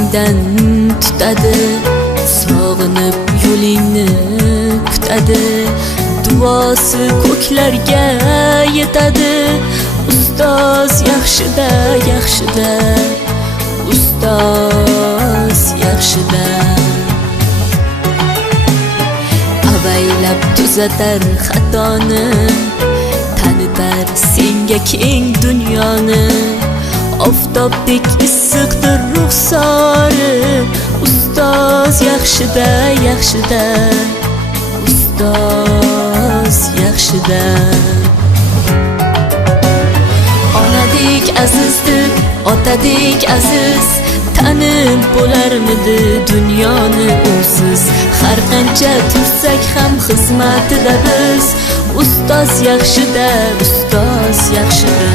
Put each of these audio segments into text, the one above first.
izingdan tutadi, sog'inib yo'lingni kutadi, duosi ko'klarga yetadi. Ustoz yaxshida, yaxshida, ustoz yaxshida. Avaylab tuzatar xatoni, tanitar senga keng dunyoni. Oftobdek issiqdir ruxsori, ustoz yaxshida, yaxshida, ustoz yaxshida. Onadek azizdir, otadek aziz, tanib bo'larmidi dunyoni usiz. Har qancha tursak ham xizmatida biz, ustoz yaxshida, ustoz yaxshida.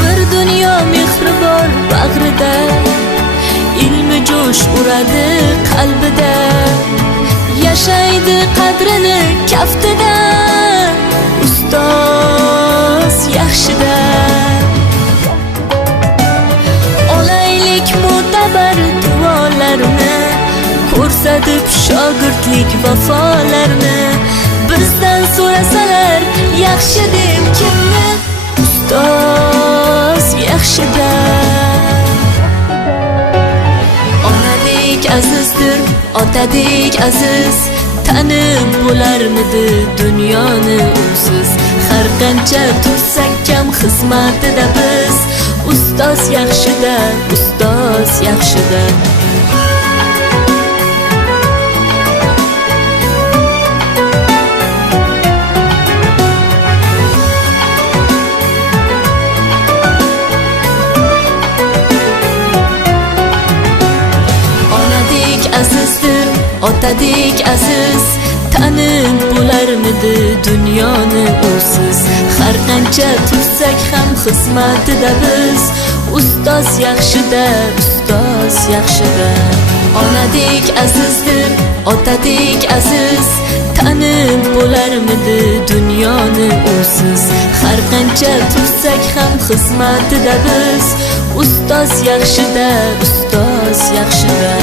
Bir dunyo mehri bor bag'rida, ilmi jo'sh uradi qalbida, yashaydi qadrini kaftida, ustoz yaxshida. Olaylik mo'tabar duolarni, ko'rsatib shogirdlik vafolarni. Bizdan so'rasalar yaxshi deb kimni, ustoz yaxshida. Onadek azizdir, otadek aziz, tanib bo'larmidi dunyoni usiz. Har qancha tursak kam xizmatida biz, ustoz yaxshida, ustoz yaxshida. Azizdir, otadek aziz, tanib bo'larmidi dunyoni usiz. Har qancha tursak ham xizmatida biz, ustoz yaxshida, ustoz yaxshida. Onadek azizdir, otadek aziz, tanib bo'larmidi dunyoni usiz. Har qancha tursak ham xizmatida biz, ustoz yaxshida, ustoz yaxshida.